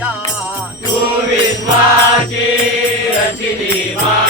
तया तू विश्वाची रचिली मा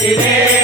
ಕಲಿಲೇ